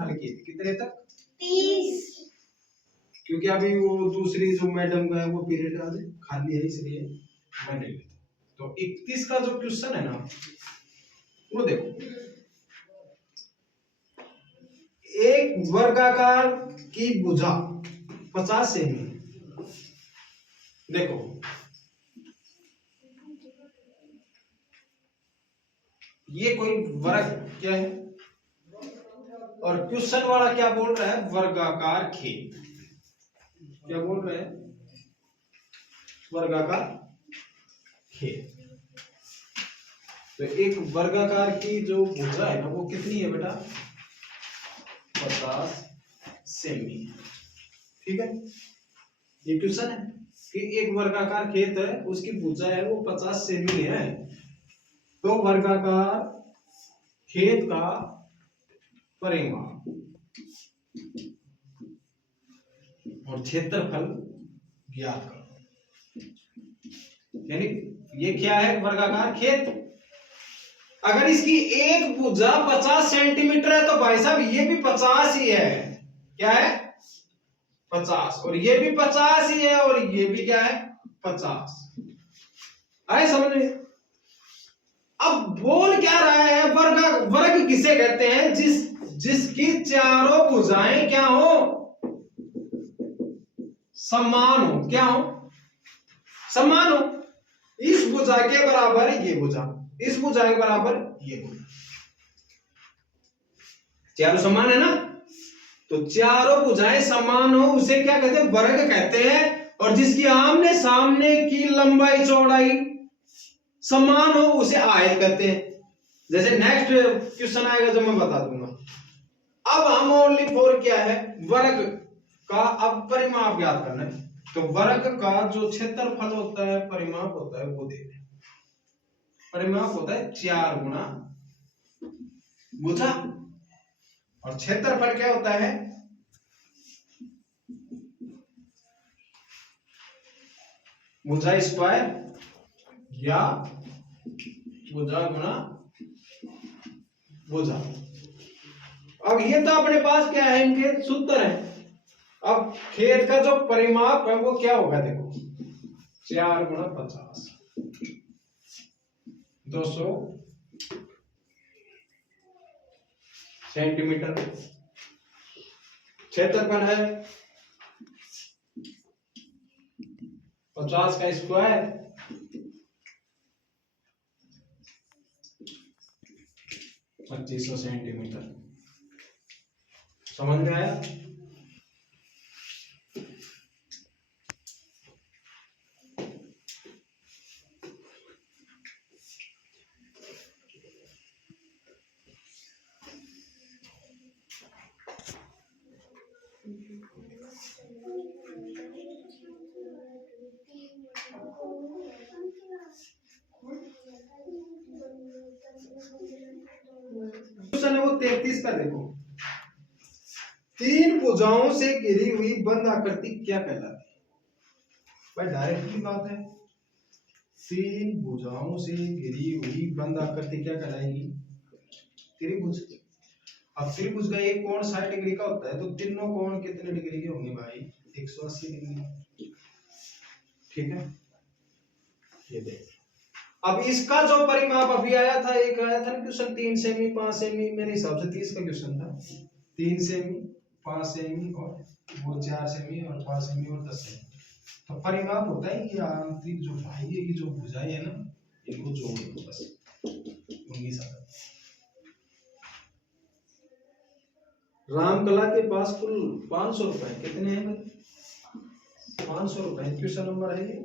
हल की थी कितने तक? 30। क्योंकि अभी वो दूसरी जो मैडम का है वो पीरियड आज खाली है इसलिए मैं नहीं लेता। तो 31 का जो क्वेश्चन है ना वो देखो, एक वर्गाकार की भुजा 50 सेमी। देखो ये कोई वर्ग क्या है और क्वेश्चन वाला क्या बोल रहा है? वर्गाकार खेत। क्या बोल रहे हैं? वर्गाकार खेत। तो एक वर्गाकार की जो भुजा है ना वो कितनी है बेटा? 50 सेमी। ठीक है, ये क्वेश्चन है कि एक वर्गाकार खेत है उसकी भुजा है वो 50 सेमी है। तो वर्गाकार खेत का परिमाप और क्षेत्रफल ज्ञात करो। यानी ये क्या है? वर्गाकार खेत। अगर इसकी एक भुजा 50 सेंटीमीटर है तो भाई साहब ये भी 50 ही है। क्या है? 50। और ये भी 50 ही है और ये भी क्या है? 50। आए समझ में? अब बोल क्या रहा है? वर्ग किसे कहते हैं? जिसकी चारों भुजाएं क्या हो? समान हो। क्या हो? समान हो। इस भुजा के बराबर ये भुजा, इस भुजा के बराबर ये भुजा, चारों समान है ना? तो चारों भुजाएं समान हो उसे क्या कहते हैं? वर्ग कहते हैं। और जिसकी आमने सामने की लंबाई चौड़ाई समान हो उसे आयत कहते हैं। जैसे नेक्स्ट क्वेश्चन आएगा जो मैं बता दूंगा। अब हम ओनली फॉर क्या है? वर्ग का अब परिमाप ज्ञात करना है। तो वर्ग का जो क्षेत्रफल होता है, परिमाप होता है वो दे दें। परिमाप होता है 4 गुना भुजा और क्षेत्रफल क्या होता है? भुजा स्क्वायर या भुजा गुना भुजा। अब ये तो अपने पास क्या है? इनके सूत्र है। अब खेत का जो परिमाप है वो क्या होगा? देखो 4 गुना 50 200 सेंटीमीटर। क्षेत्रफल है 50 का स्क्वायर 2500 सेंटीमीटर। समझ में आया? क्वेश्चन है वो 33 का। देखो, 3 भुजाओं से घिरी हुई बंद आकृति क्या कहलाती है? भाई डायरेक्ट की बात है। 3 भुजाओं से घिरी हुई बंद आकृति क्या कहलाएगी? त्रिभुज। अब त्रिभुज का एक कोण 60 डिग्री का होता है तो तीनों कोण कितने डिग्री के होंगे भाई? 180 डिग्री। ठीक है, ये देख। अब इसका जो परिमाप अभी आया था, एक आया था ना क्वेश्चन 3 सेमी 5 सेमी, मेरे हिसाब से 30 का क्वेश्चन था। 3 सेमी 5 सेमी और वो 4 सेमी और 5 सेमी और 10 सेमी। तो परिमाप होता है कि आंतरिक जो बाह्य की जो भुजाएं है ना इनको जोड़ दो बस, उनकी साथ। रामकला के पास कुल 500 रुपए कितने हैं भाई? 500 रुपए। क्वेश्चन नंबर है ये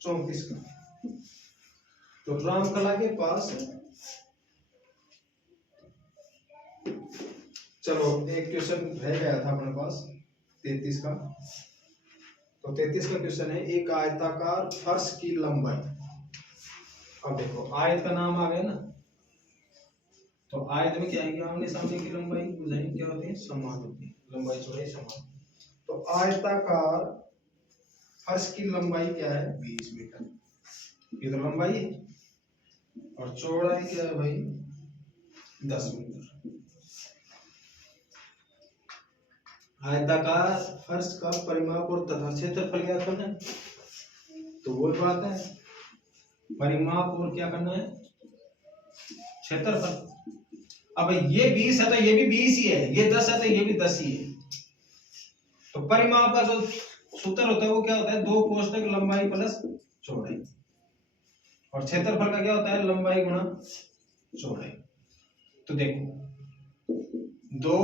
34 का। तो रामकला के पास, चलो एक क्वेश्चन रह गया था अपने पास 33 का। तो 33 का क्वेश्चन है, एक आयताकार फर्श की लंबाई। अब देखो आयत का नाम आ गया ना, तो आयत में क्या है कि आमने सामने की लंबाई भुजाएं क्या होती है? समान होती है, लंबाई चौड़ाई समान। तो आयताकार फर्श की लंबाई क्या है? 20 मीटर। ये तो लंबाई है और चौड़ाई क्या है भाई? 10 मीटर। आयताकार फर्श का परिमाप और तथा क्षेत्रफल क्या करना है, तो वो बात है, परिमाप और क्या करना है, क्षेत्रफल। अब ये 20 है तो ये भी 20 ही है, ये 10 है तो ये भी 10 ही है। तो परिमाप का जो सूत्र होता है वो क्या होता है, 2 कोष्ठक लंबाई प्लस चौड़ाई, और क्षेत्रफल का क्या होता है, लंबाई गुणा चौड़ाई। तो देखो 2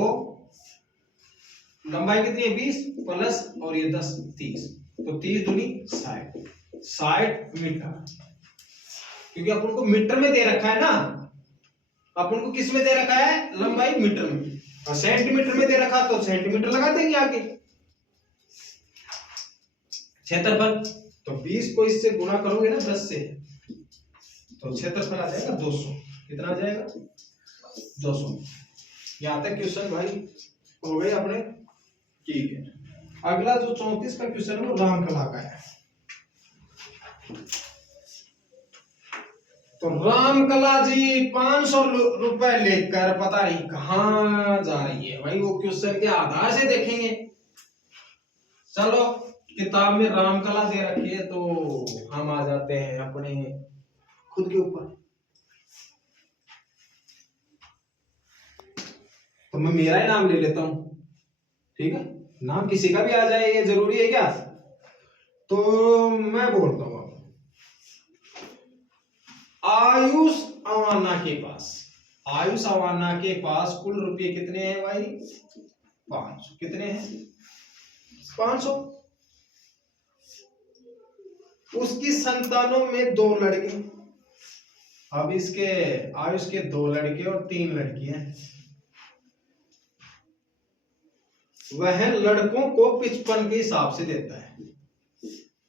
लंबाई कितनी है 20 प्लस और ये 10 30, तो 30 दूनी 60 मीटर, क्योंकि अपन को मीटर में दे रखा है ना, अपन को किस में दे रखा है, लंबाई मीटर में, और सेंटीमीटर में दे रखा तो सेंटीमीटर लगा देंगे आगे। क्षेत्रफल तो 20 को इससे गुणा करोगे ना 10 से, तो क्षेत्रफल आ जाएगा 200। कितना आ जाएगा 200। यहां तक क्वेश्चन भाई हो गए अपने, ठीक है। अगला जो 34 का क्वेश्चन है वो रामकला का है। तो रामकला जी 500 रुपए लेकर पता नहीं कहां जा रही है भाई, वो क्वेश्चन के आधार से देखेंगे। चलो किताब में रामकला दे रखी है तो हम आ जाते हैं अपने खुद के ऊपर। तो मैं मेरा ही नाम ले लेता हूं, ठीक है, नाम किसी का भी आ जाए ये जरूरी है क्या, तो मैं बोलता हूं आयुष अवाना के पास, आयुष अवाना के पास कुल रुपये कितने हैं भाई, 500। कितने हैं 500। उसकी संतानों में 2 लड़के, अब इसके आयुष के 2 लड़के और 3 लड़कियां, वह लड़कों को 55 के हिसाब से देता है,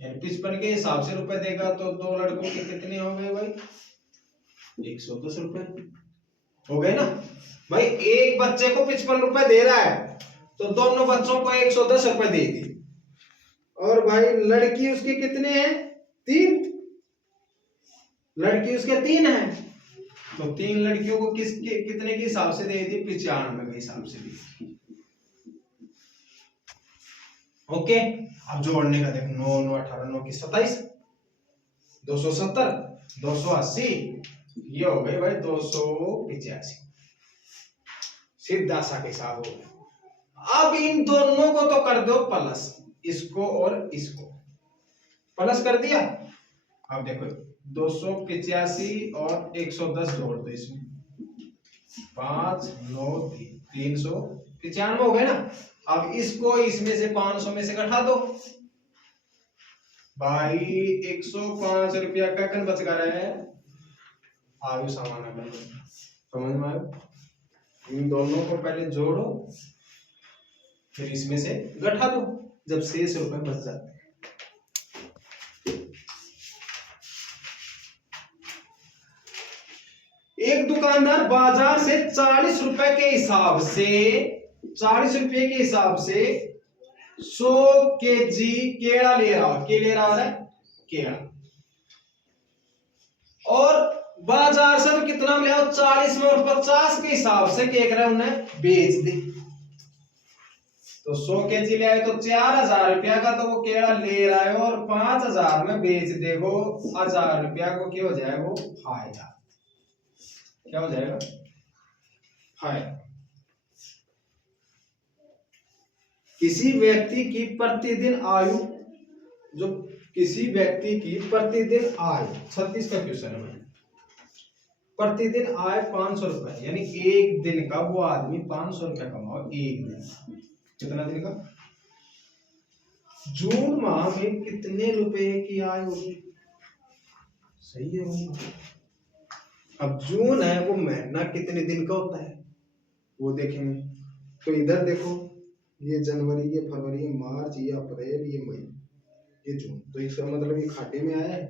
यानी 55 के हिसाब से रुपए देगा, तो 2 लड़कों के कितने हो गए भाई, 110 रुपए हो गए ना भाई। एक बच्चे को 55 रुपए दे रहा है तो दोनों बच्चों को 110 रुपए दे दी, और भाई लड़की उसकी कितने हैं, 3, लड़की उसके 3 है, तो 3 लड़कियों को किसके कितने के हिसाब से दे दी, 95 के हिसाब से दी। ओके, अब जोड़ने का देखो, 9 9 18 9 की 27, 270 280, ये हो गए भाई 285, सीधा सा हिसाब हो गया। अब इन दोनों को तो कर दो प्लस, इसको और इसको प्लस कर दिया। अब देखो 285 और 110 जोड़ दो इसमें, 5 9 395 हो गए ना। अब इसको इसमें से 500 में से घटा दो भाई, 105 रुपया का कन बच रहा है, आयुष अवाना का। समझ में आया, इन दोनों को पहले जोड़ो फिर इसमें से घटा दो, जब शेष रुपए बच जाते हैं। एक दुकानदार बाजार से 40 रुपए के हिसाब से 40 रुपए के हिसाब से 100 केजी केला ले रहा है, ले रहा है केला, और बाजार से तो कितना ले आओ 40 में, और 50 के हिसाब से क्या कर रहा है उन्हें बेच दे। तो 100 केजी ले आए तो 4000 रुपया का तो वो केला ले रहा है, और 5000 में बेच दे वो 1000 रुपया को, क्या हो जाएगा वो फायदा, क्या हो जाएगा फायदा। किसी व्यक्ति की प्रतिदिन आयु, जो किसी व्यक्ति की प्रतिदिन आय, 36 का क्वेश्चन है, प्रतिदिन आय 500 रुपए, यानी एक दिन का वो आदमी 500 रुपया कमाओ एक दिन, कितना दिन का, जून माह में कितने रुपए की आय होगी, सही है वो। अब जून है वो महीना कितने दिन का होता है वो देखेंगे। तो इधर देखो, ये जनवरी, ये फरवरी, ये मार्च, ये अप्रैल, ये मई, ये जून, तो इसका मतलब ये खाते में आया है,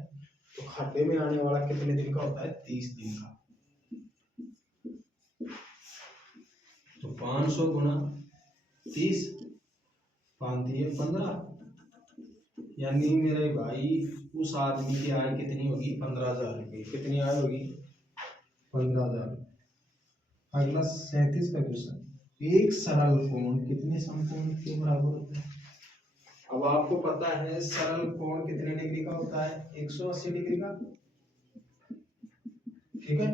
तो खाते में आने वाला कितने दिन का होता है, 30 दिन का। तो 500 गुना 30, 5 दिए 15, यानी मेरे भाई उस आदमी की आय कितनी होगी, 15,000 रुपये। कितनी आय होगी, 15,000। अगला 37 का क्वेश्चन, एक सरल कोण कितने समकोण के बराबर होता है? अब आपको पता है सरल कोण कितने डिग्री का होता है? 180 डिग्री का। ठीक है,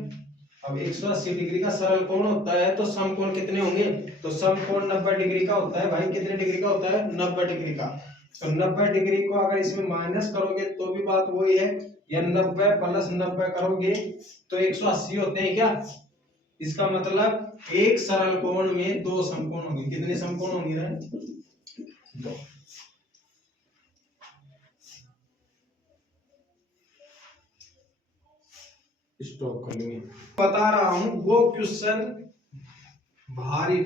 अब 180 डिग्री का सरल कोण होता है तो समकोण कितने होंगे? तो समकोण 90 डिग्री का होता है भाई। कितने डिग्री का होता है? 90 डिग्री का। तो 90 डिग्री को अगर इसमें माइनस करोगे तो भी बात वही है, या 90 प्लस 90 करोगे तो 180 होते हैं क्या? इसका मतलब एक सरल कोण में दो समकोण होंगे। कितने समकोण होंगे? दो। स्टॉप कर लेंगे। बता रहा हूं वो क्वेश्चन भारी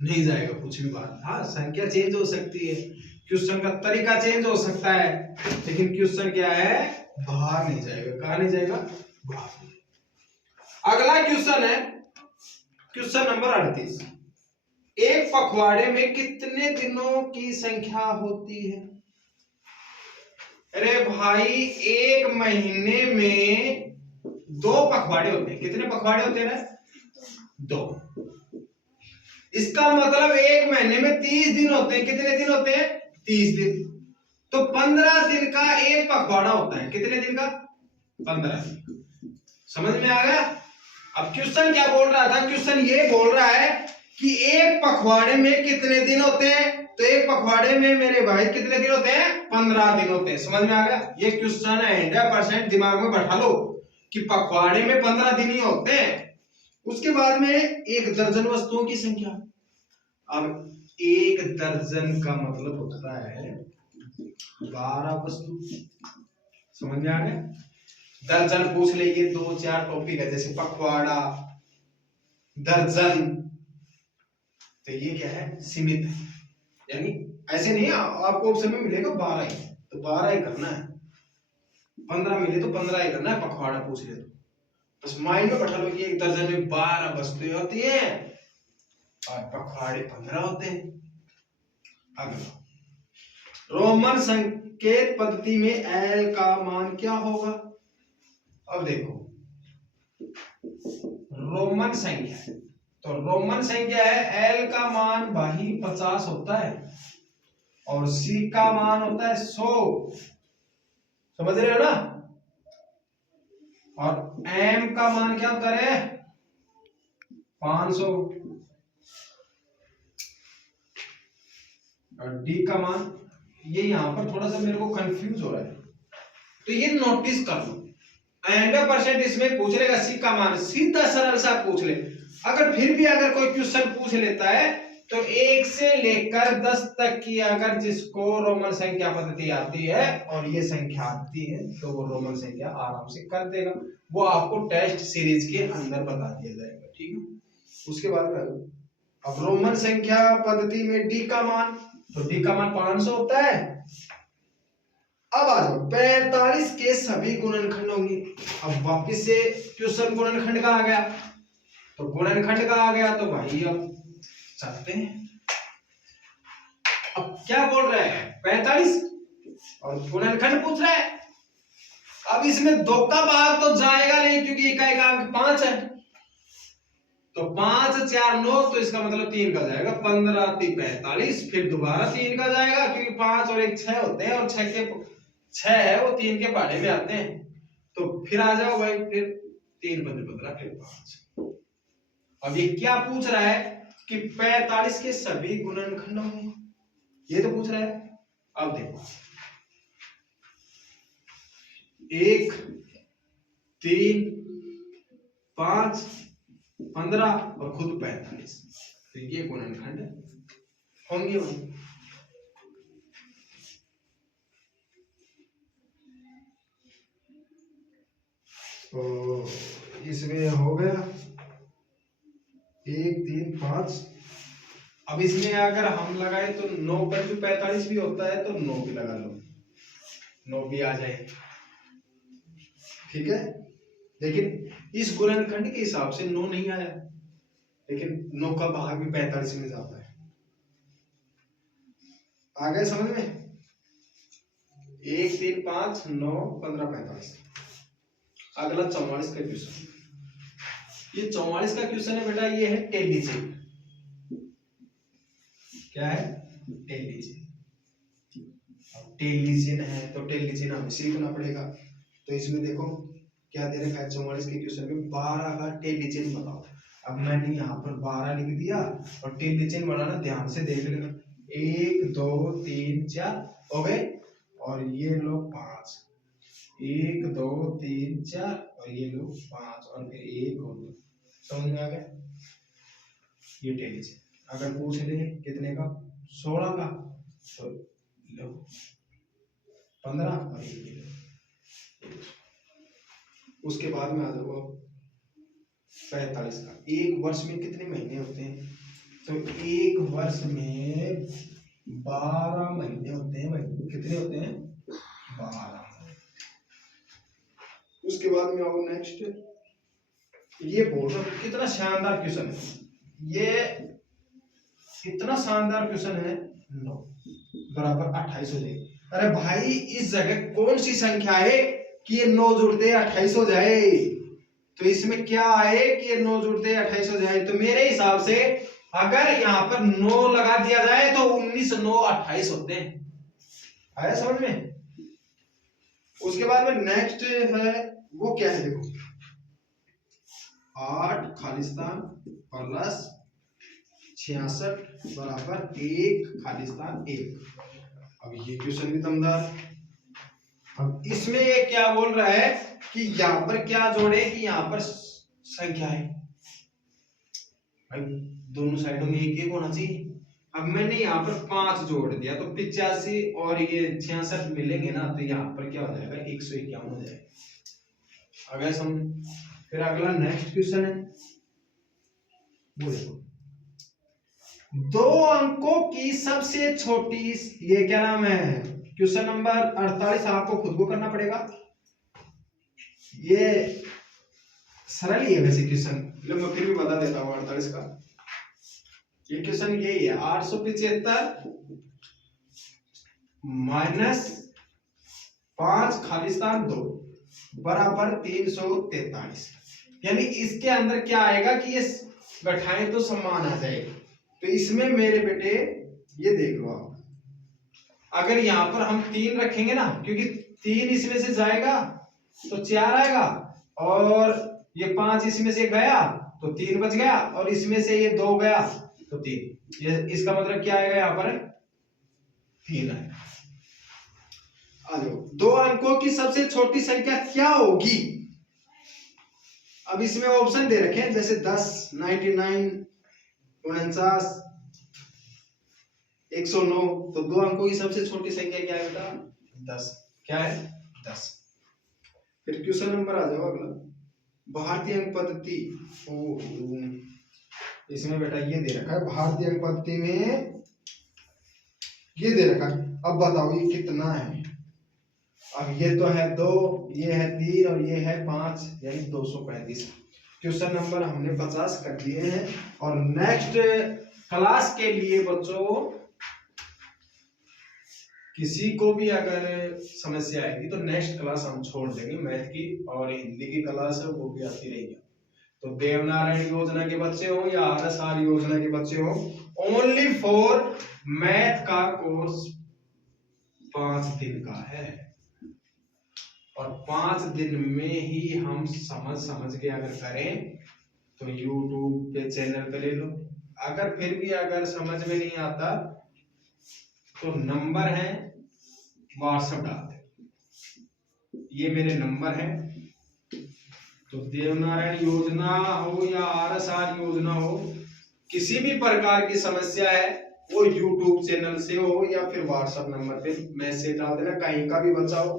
नहीं जाएगा कुछ भी बात। हाँ, संख्या चेंज हो सकती है, क्वेश्चन का तरीका चेंज हो सकता है, लेकिन क्वेश्चन क्या है? बाहर नहीं जाएगा। कहां नहीं जाएगा? बाहर। अगला क्वेश्चन है क्वेश्चन नंबर 38। एक पखवाड़े में कितने दिनों की संख्या होती है? अरे भाई, एक महीने में दो पखवाड़े होते हैं। कितने पखवाड़े होते हैं? दो। इसका मतलब एक महीने में 30 दिन होते हैं। कितने दिन होते हैं? 30 दिन। तो 15 दिन का एक पखवाड़ा होता है। कितने दिन का? 15 दिन। समझ में आ गया? अब क्वेश्चन क्या बोल रहा था? क्वेश्चन ये बोल रहा है कि एक पखवाड़े में कितने दिन होते हैं? तो एक पखवाड़े में मेरे भाई कितने दिन होते हैं? 15 दिन होते हैं। समझ में आ गया? ये क्वेश्चन है 100% दिमाग में बैठा लो कि पखवाड़े में 15 दिन ही होते हैं। उसके बाद में एक दर्जन वस्तुओं की संख्या। अब एक दर्जन का मतलब होता है 12 वस्तु। समझ में आ गया? दर्जन पूछ ले, ये 2-4 टॉपिक है, जैसे पखवाड़ा, दर्जन, तो ये क्या है? सीमित है। यानी ऐसे नहीं आपको ऑप्शन में मिलेगा 12 ही, तो 12 ही करना है। 15 मिले तो 15 ही करना है। पखवाड़ा पूछ ले तो बस माइंड में बैठा लो कि एक दर्जन में 12 वस्तुएं होती हैं और पखवाड़े 15 होते हैं। अगला, रोमन संकेत पद्धति में एल का मान क्या होगा? अब देखो, रोमन संख्या है तो रोमन संख्या है, एल का मान भाई 50 होता है और सी का मान होता है 100। समझ रहे हो ना? और एम का मान क्या होता है? 500। और डी का मान, ये यहां पर थोड़ा सा मेरे को कंफ्यूज हो रहा है, तो ये नोटिस कर लो। 100% इसमें पूछ लेगा सी का मान, सीधा सरल सा पूछ ले। अगर फिर भी अगर कोई क्वेश्चन पूछ लेता है तो 1 से लेकर 10 तक की अगर जिसको रोमन संख्या पद्धति आती है और ये संख्या आती है तो वो रोमन संख्या आराम से कर देगा। वो आपको टेस्ट सीरीज के अंदर बता दिया जाएगा। ठीक है, उसके बाद में अब रोमन संख्या पद्धति में डी का मान, तो डी का मान 500 होता है। अब आ जाओ, 45 के सभी गुणनखंड होंगे। अब वापिस से क्वेश्चन गुणनखंड का आ गया, तो गुणनखंड का आ गया तो भाई अब चलते हैं। अब क्या बोल रहे हैं? 45 और गुणनखंड पूछ रहा है। अब इसमें 2 का भाग तो जाएगा नहीं क्योंकि इकाई का अंक 5 है, तो 5 4 9, तो इसका मतलब 3 का जाएगा। 15 3 45, फिर दोबारा 3 का जाएगा क्योंकि 5 और 1 6 होते हैं और 6 है वो 3 के पहाड़े में आते हैं। तो फिर आ जाओ भाई, फिर 3 15 15, फिर 5। अब ये क्या पूछ रहा है कि 45 के सभी गुणनखंड होंगे, ये तो पूछ रहा है। अब देखो, 1 3 5 15 और खुद 45, तो ये गुणनखंड होंगे वही। तो इसमें हो गया 1 3 5। अब इसमें अगर हम लगाए तो 9 पर भी 45 भी होता है, तो 9 भी लगा लो, 9 भी आ जाए। ठीक है, लेकिन इस गुणनखंड के हिसाब से 9 नहीं आया, लेकिन 9 का भाग भी 45 में जाता है। आ गए समझ में? 1 3 5 9 15 45। अगला 44 का क्वेश्चन। ये 44 का क्वेश्चन है बेटा, ये है टेली चेक। क्या है, टेलीजन। टेलीजन है तो टेलीजन हमें सीखना पड़ेगा। तो इसमें देखो क्या दे रखा है 44 के क्वेश्चन में 12 का टेलीजन बताओ। अब मैंने यहाँ पर 12 लिख दिया और टेलीजन बनाना ध्यान से देख लेना। 1 2 3 4 हो गए और ये लो 5, 1 2 3 4 और ये लो 5 और फिर 1 और 2। समझ में आ गया? ये टेलीजन अगर पूछ ले कितने का 16 का तो लो 15 और ये लो। उसके बाद में आ जाओ 45 का। एक वर्ष में कितने महीने होते हैं? तो एक वर्ष में 12 महीने होते हैं भाई। कितने होते हैं? 12। उसके बाद में आओ नेक्स्ट, ये बोल रहा हूं कितना शानदार क्वेश्चन है ये, इतना शानदार क्वेश्चन है। 9 बराबर 28 हो जाए। अरे भाई इस जगह कौन सी संख्या है कि ये 9 जुड़ते 28 हो जाए? तो इसमें क्या है कि ये 9 जुड़ते 28 हो जाए? तो मेरे हिसाब से अगर यहाँ पर 9 लगा दिया जाए तो 19 9 28 होते हैं। आया समझ में? उसके बाद में नेक्स्ट है वो क्या है देखो, 8 खालिस्तान प्लस 66 बराबर 1 खालिस्तान 1। अब ये क्वेश्चन भी दमदार। अब इसमें ये क्या बोल रहा है कि यहाँ पर क्या जोड़े कि यहाँ पर संख्या है भाई, दोनों साइडों में एक एक होना चाहिए। अब मैंने यहाँ पर 5 जोड़ दिया तो 85 और ये 66 मिलेंगे ना, तो यहाँ पर क्या हो जाएगा 151 हो जाएगा। अगर हम फिर अगला नेक्स्ट क्वेश्चन है वो देखो, 2 अंकों की सबसे छोटी, ये क्या नाम है क्वेश्चन नंबर 48। आपको खुद को करना पड़ेगा, ये सरल ही है वैसे क्वेश्चन, मैं फिर भी बता देता हूँ 48 का। ये क्वेश्चन यही है, 875 माइनस 5 खालिस्तान 2 बराबर 343। यानी इसके अंदर क्या आएगा कि ये बैठाएं तो समान आ जाए। तो इसमें मेरे बेटे ये देख लो आप, अगर यहाँ पर हम 3 रखेंगे ना, क्योंकि 3 इसमें से जाएगा तो 4 आएगा और ये 5 इसमें से गया तो 3 बच गया और इसमें से ये 2 गया तो 3। ये इसका मतलब क्या आएगा यहाँ पर 3 आएगा। आ जाओ, 2 अंकों की सबसे छोटी संख्या क्या होगी? अब इसमें ऑप्शन दे रखे हैं जैसे 10, 99, 49, 109। तो 2 अंकों की सबसे छोटी संख्या क्या है बेटा? 10। क्या है? 10। फिर क्वेश्चन नंबर आ जाओ अगला, भारतीय अंक पद्धति। इसमें बेटा ये दे रखा है भारतीय अंक पद्धति में, ये दे रखा है। अब बताओ ये कितना है? अब ये तो है 2, ये है 3 और ये है 5, यानी 235। क्वेश्चन नंबर हमने 50 कर दिए हैं। और नेक्स्ट क्लास के लिए बच्चों किसी को भी अगर समस्या आएगी तो नेक्स्ट क्लास हम छोड़ देंगे, मैथ की और हिंदी की क्लास है वो भी आती रहेगी। तो देवनारायण योजना के बच्चे हो या RSR योजना के बच्चे हो, ओनली फॉर मैथ का कोर्स 5 दिन का है और 5 दिन में ही हम समझ के अगर करें तो YouTube पे चैनल पे ले लो। अगर फिर भी अगर समझ में नहीं आता तो नंबर है व्हाट्सएप डाल दे, ये मेरे नंबर है। तो देवनारायण योजना हो या RSR योजना हो, किसी भी प्रकार की समस्या है वो YouTube चैनल से हो या फिर व्हाट्सएप नंबर पे मैसेज डाल देना, कहीं का भी बच्चा हो।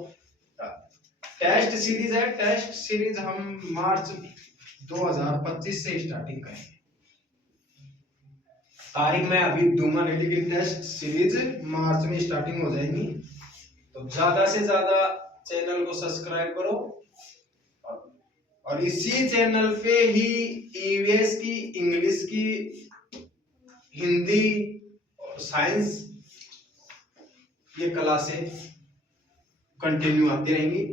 टेस्ट सीरीज है, टेस्ट सीरीज हम मार्च 2025 से स्टार्टिंग करेंगे। तारीख मैं अभी दूंगा नहीं, लेकिन टेस्ट सीरीज मार्च में स्टार्टिंग हो जाएगी। तो ज्यादा से ज्यादा चैनल को सब्सक्राइब करो और इसी चैनल पे ही EVS की, इंग्लिश की, हिंदी और साइंस ये क्लासें कंटिन्यू आती रहेंगी।